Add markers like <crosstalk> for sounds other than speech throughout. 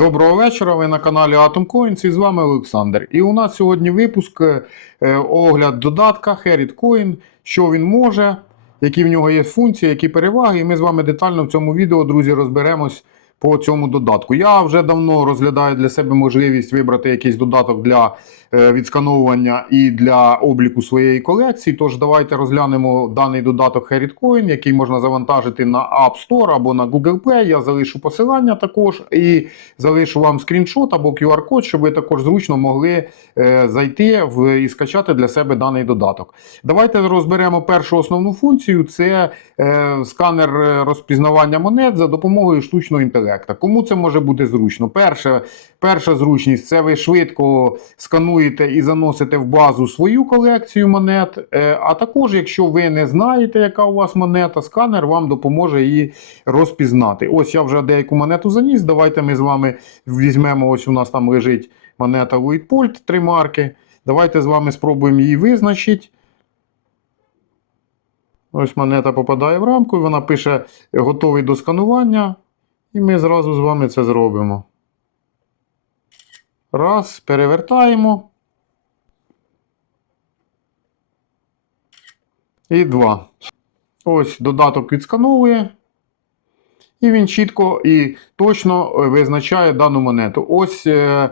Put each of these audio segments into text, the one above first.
Доброго вечора. Ви на каналі Atom Coins і з вами Олександр. І у нас сьогодні випуск е, огляд додатка Herit Coin, що він може, які в нього є функції, які переваги. І ми з вами детально в цьому відео, друзі, розберемось по цьому додатку. Я вже давно розглядаю для себе можливість вибрати якийсь додаток для відскановування і для обліку своєї колекції. Тож давайте розглянемо даний додаток Herit Coin, який можна завантажити на App Store або на Google Play. Я залишу посилання також і залишу вам скріншот або QR-код, щоб ви також зручно могли е, зайти в і скачати для себе даний додаток. Давайте розберемо першу основну функцію: це е, сканер е, розпізнавання монет за допомогою штучного інтелекту. Кому це може бути зручно? Перше, перша зручність це ви швидко скануєте і заносите в базу свою колекцію монет. Е, А також, якщо ви не знаєте, яка у вас монета, сканер вам допоможе її розпізнати. Ось я вже деяку монету заніс. Давайте ми з вами візьмемо. Ось у нас там лежить монета Luitpold, три марки. Давайте з вами спробуємо її визначити. Ось монета попадає в рамку, і вона пише готовий до сканування. І ми зразу з вами це зробимо. Раз, перевертаємо. І два. Ось додаток відскановує. І він чітко і точно е, визначає дану монету. Ось е,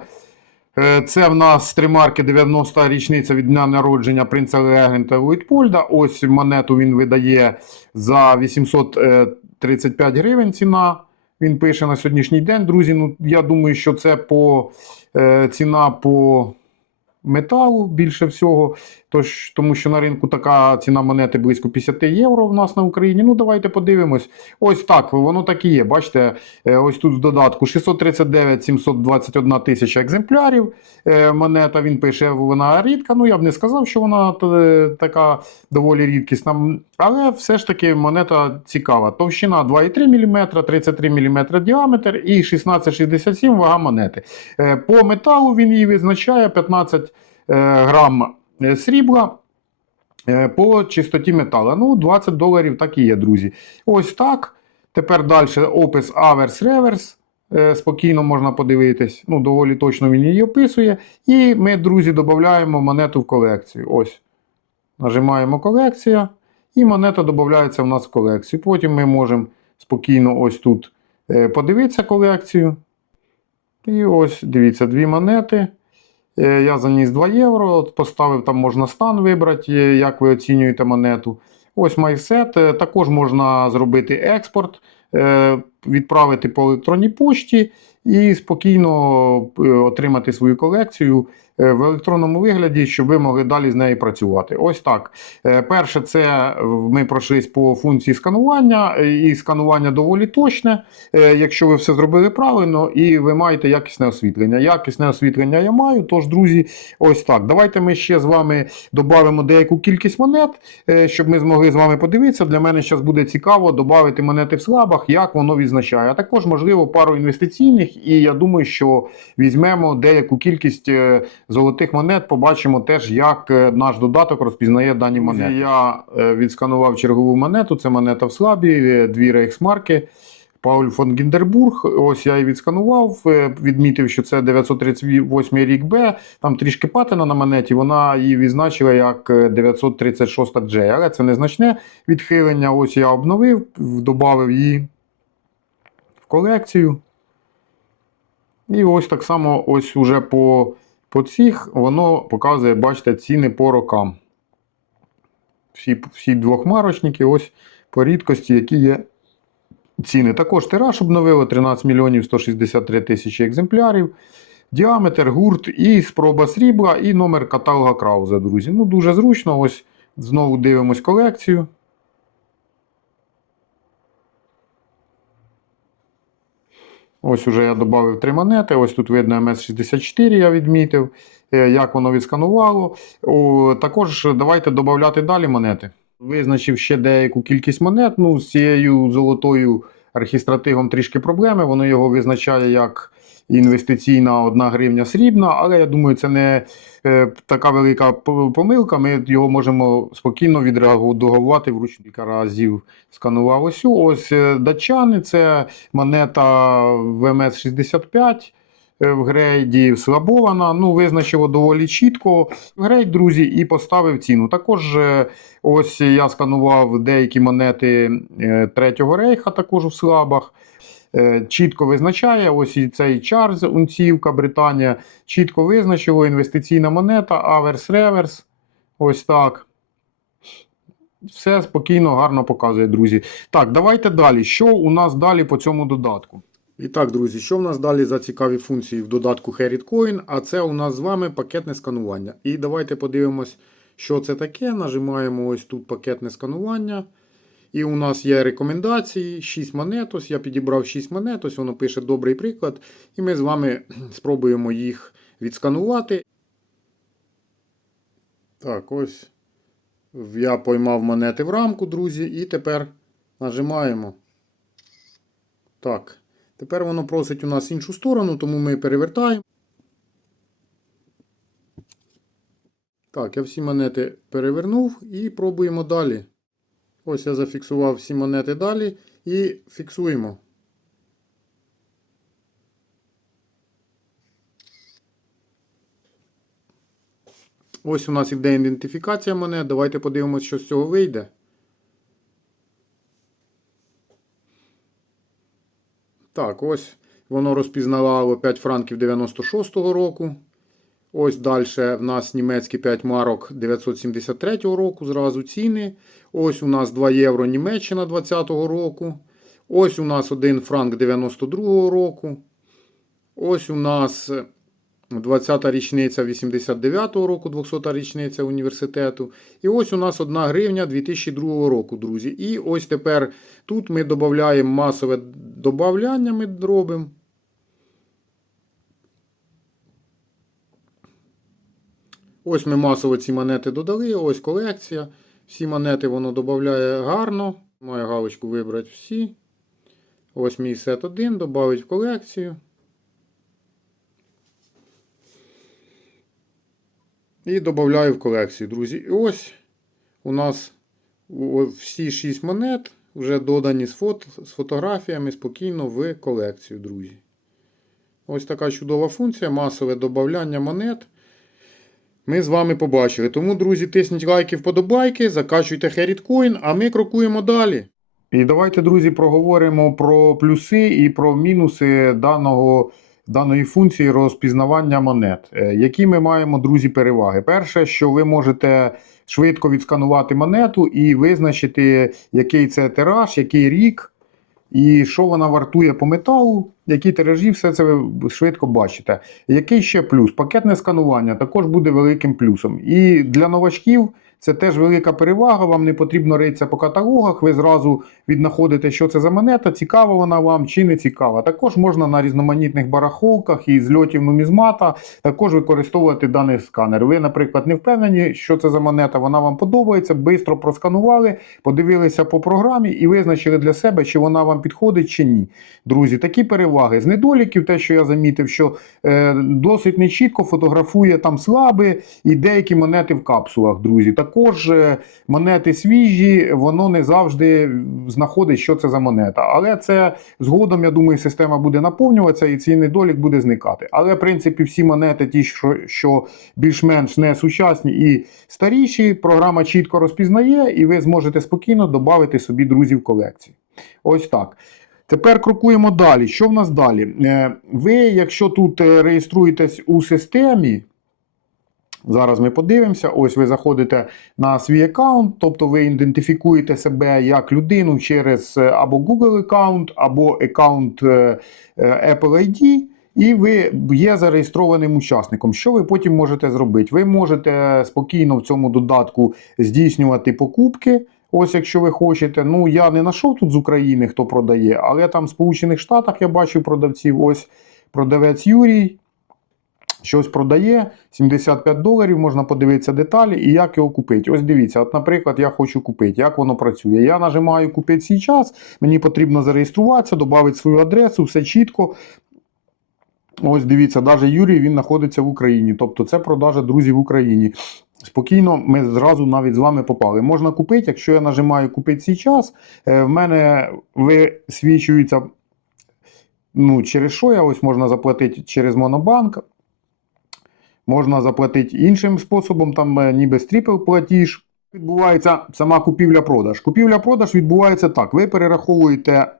е, це в нас три марки 90-та річниця від дня народження принца Регента Луїтпольда. Ось монету він видає за 835 гривень ціна. Він пише на сьогоднішній день. Друзі, ну я думаю, що це по е, ціна по металу більше всього. Тож, тому що на ринку така ціна монети близько 50 євро в нас на Україні. Ну, давайте подивимось. Ось так, воно так і є. Бачите, е, ось тут в додатку 639 721 тисяча екземплярів. Е, Монета він пише, вона рідка. Ну, я б не сказав, що вона е, така доволі рідкісна. Але все ж таки монета цікава. Товщина 2,3 мм, 33 мм діаметр і 16,67 вага монети. Е, По металу він її визначає 15 е, грам е, срібла. По чистоті металу. Ну, 20 доларів так і є, друзі. Ось так. Тепер далі опис аверс реверс. Спокійно можна подивитись. Ну, доволі точно він її описує. І ми, друзі, додаємо монету в колекцію. Ось. Нажимаємо колекція. І монета додається в нас в колекцію. Потім ми можемо спокійно ось тут е, подивитися колекцію. І ось, дивіться, дві монети. Е, Я заніс 2 євро. Поставив, там можна стан вибрати, е, як ви оцінюєте монету. Ось. Е, Також можна зробити експорт, відправити по електронній пошті і спокійно е, отримати свою колекцію е, в електронному вигляді, щоб ви могли далі з нею працювати. Ось так. Е, Перше, це ми пройшлись по функції сканування, і сканування доволі точне, якщо ви все зробили правильно і ви маєте якісне освітлення. Якісне освітлення я маю. Тож, друзі, ось так. Давайте ми ще з вами додамо деяку кількість монет, щоб ми змогли з вами подивитися. Для мене зараз буде цікаво додати монети в слабах, як воно відзначає. А також, можливо, пару інвестиційних, і я думаю, що візьмемо деяку кількість е, золотих монет, побачимо теж, як е, наш додаток розпізнає дані монети. Я е, відсканував чергову монету, це монета в слабі, дві рейхсмарки. Пауль фон Гіндербург, ось я її відсканував, відмітив, що це 938 рік Б, там трішки патина на монеті, вона її відзначила як е, 936 J, але це незначне відхилення. Ось я обновив, додав її колекцію. І ось так само ось уже по, по цих воно показує, бачите, ціни по рокам. Всі, всі двохмарочники, ось по рідкості, які є ціни. Також тираж обновили 13 мільйонів 163 тисячі екземплярів. Діаметр, гурт і спроба срібла, і номер каталога Крауза, друзі. Ну, дуже зручно. Ось знову дивимось колекцію. Ось уже я додав три монети. Ось тут видно МС64, я відмітив, е, як воно відсканувало. Також давайте додати далі монети. Визначив ще деяку кількість монет. Ну, з цією золотою архістратигом трішки проблеми. Воно його визначає як інвестиційна 1 гривня срібна, але я думаю, це не е, така велика помилка. Ми його можемо спокійно відреагувати вручну кілька разів. Сканував ось. Ось е, датчани, це монета ВМС-65 е, в грейді слабована. Ну, визначило доволі чітко грейд, друзі, і поставив ціну. Також ось я сканував деякі монети Третього рейха, також у слабах. Е, Чітко визначає, ось і цей Чарльз, Унцівка, Британія, чітко визначило інвестиційна монета, аверс реверс. Ось так. Все спокійно, гарно показує, друзі. Так, давайте далі. Що у нас далі по цьому додатку? І так, друзі, що в нас далі за цікаві функції в додатку HeritCoin? А це у нас з вами пакетне сканування. І давайте подивимось, що це таке. Нажимаємо ось тут пакетне сканування. І у нас є рекомендації, 6 монет. Ось я підібрав 6 монет, ось воно пише добрий приклад. І ми з вами <clears throat> спробуємо їх відсканувати. Так, ось я поймав монети в рамку, друзі, і тепер нажимаємо. Так. Тепер воно просить у нас іншу сторону, тому ми перевертаємо. Так, я всі монети перевернув і пробуємо далі. Ось я зафіксував всі монети далі і фіксуємо. Ось у нас іде ідентифікація монет. Давайте подивимося, що з цього вийде. Так, ось воно розпізнавало 5 франків 96-го року. Ось далі в нас німецькі 5 марок 973 року, зразу ціни. Ось у нас 2 євро Німеччина 20-го року. Ось у нас 1 франк 92-го року. Ось у нас 20-та річниця 89-го року, 200-та річниця університету. І ось у нас 1 гривня 2002 року, друзі. І ось тепер тут ми додаємо масове додавання, ми робимо. Ось ми масово ці монети додали, ось колекція. Всі монети воно додає гарно. Маю галочку вибрати всі. Ось мій сет 1, додати в колекцію. І додаю в колекцію, друзі. І ось у нас всі 6 монет вже додані з, фото, з фотографіями спокійно в колекцію, друзі. Ось така чудова функція, масове додавання монет. Ми з вами побачили. Тому, друзі, тисніть лайки, вподобайки, закачуйте HeritCoin, а ми крокуємо далі. І давайте, друзі, проговоримо про плюси і про мінуси даного, даної функції розпізнавання монет. Е, Які ми маємо, друзі, переваги? Перше, що ви можете швидко відсканувати монету і визначити, який це тираж, який рік. І що вона вартує по металу, які тиражі, все це ви швидко бачите. Який ще плюс? Пакетне сканування також буде великим плюсом. І для новачків це теж велика перевага. Вам не потрібно ритися по каталогах. Ви зразу віднаходите, що це за монета, цікава вона вам чи не цікава. Також можна на різноманітних барахолках і зльотів нумізмата також використовувати даний сканер. Ви, наприклад, не впевнені, що це за монета, вона вам подобається, швидко просканували, подивилися по програмі і визначили для себе, чи вона вам підходить чи ні. Друзі, такі переваги. З недоліків, те, що я замітив, що е, досить нечітко фотографує там слаби і деякі монети в капсулах, друзі. Також е, монети свіжі, воно не завжди знаходить, що це за монета. Але це згодом, я думаю, система буде наповнюватися і цей недолік буде зникати. Але, в принципі, всі монети, ті, що, що більш-менш не сучасні і старіші, програма чітко розпізнає, і ви зможете спокійно додати собі друзів колекції. Ось так. Тепер крокуємо далі. Що в нас далі? Е, Ви, якщо тут е, реєструєтесь у системі, зараз ми подивимося. Ось ви заходите на свій аккаунт, тобто ви ідентифікуєте себе як людину через е, або Google аккаунт, або аккаунт е, е, Apple ID. І ви є зареєстрованим учасником. Що ви потім можете зробити? Ви можете спокійно в цьому додатку здійснювати покупки. Ось, якщо ви хочете. Ну, я не знайшов тут з України, хто продає, але там в Сполучених Штатах я бачу продавців. Ось продавець Юрій. Щось продає 75 доларів, можна подивитися деталі і як його купити. Ось дивіться, от, наприклад, я хочу купити, як воно працює. Я нажимаю купити час, мені потрібно зареєструватися, додати свою адресу, все чітко. Ось дивіться, навіть Юрій він знаходиться в Україні. Тобто це продажа друзів в Україні. Спокійно, ми зразу навіть з вами попали. Можна купити, якщо я нажимаю купити час, е, в мене висвічується. Ну, через що я ось можна заплатити через Монобанк. Можна заплатити іншим способом, там е, ніби стріпл платіж. Відбувається сама купівля-продаж. Купівля-продаж відбувається так: ви перераховуєте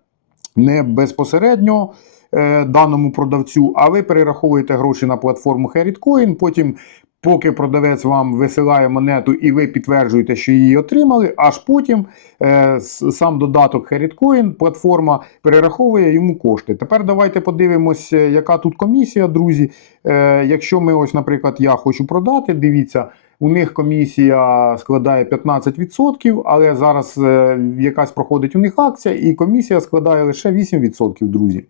не безпосередньо е, даному продавцю, а ви перераховуєте гроші на платформу HeritCoin, потім. Поки продавець вам висилає монету і ви підтверджуєте, що її отримали, аж потім е, сам додаток HeritCoin, платформа перераховує йому кошти. Тепер давайте подивимось, е, яка тут комісія, друзі. Е, якщо ми, ось, наприклад, я хочу продати, дивіться, у них комісія складає 15%, але зараз е, якась проходить у них акція, і комісія складає лише 8%, друзі.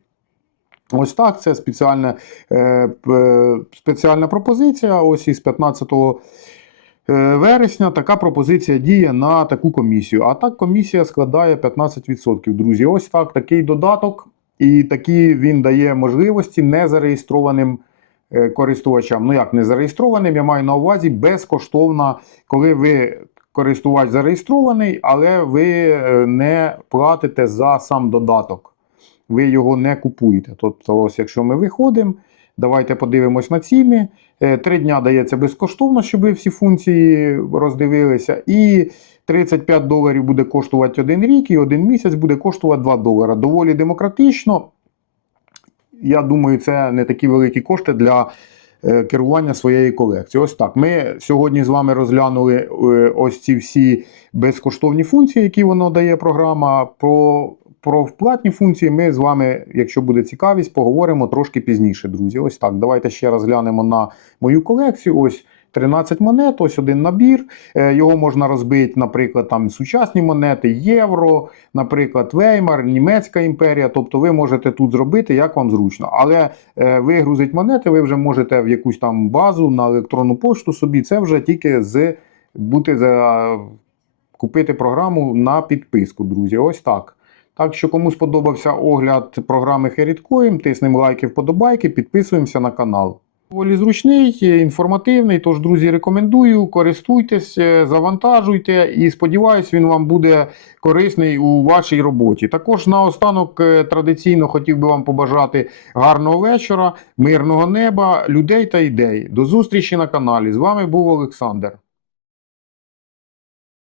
Ось так, це спеціальна, е, спеціальна пропозиція. Ось із 15 е, вересня така пропозиція діє на таку комісію. А так комісія складає 15%, друзі. Ось так, такий додаток, і такі він дає можливості незареєстрованим е, користувачам. Ну як не зареєстрованим, я маю на увазі безкоштовно, коли ви користувач зареєстрований, але ви е, не платите за сам додаток. Ви його не купуєте. Тобто, ось якщо ми виходимо, давайте подивимось на ціни. Е, Три дня дається безкоштовно, щоб ви всі функції роздивилися. І 35 доларів буде коштувати один рік, і один місяць буде коштувати 2 долара. Доволі демократично. Я думаю, це не такі великі кошти для е, керування своєї колекції. Ось так. Ми сьогодні з вами розглянули е, ось ці всі безкоштовні функції, які воно дає програма. Про, про платні функції ми з вами, якщо буде цікавість, поговоримо трошки пізніше, друзі. Ось так. Давайте ще раз глянемо на мою колекцію. Ось 13 монет, ось один набір. Е, Його можна розбити, наприклад, там сучасні монети, євро, наприклад, Веймар, Німецька імперія. Тобто ви можете тут зробити, як вам зручно. Але е, вигрузити монети ви вже можете в якусь там базу на електронну пошту собі. Це вже тільки з бути за купити програму на підписку, друзі. Ось так. Так що, кому сподобався огляд програми HeritCoin, тиснемо лайки, вподобайки, підписуємося на канал. Доволі зручний, інформативний. Тож, друзі, рекомендую, користуйтесь, завантажуйте і сподіваюсь, він вам буде корисний у вашій роботі. Також наостанок е, традиційно хотів би вам побажати гарного вечора, мирного неба, людей та ідей. До зустрічі на каналі. З вами був Олександр.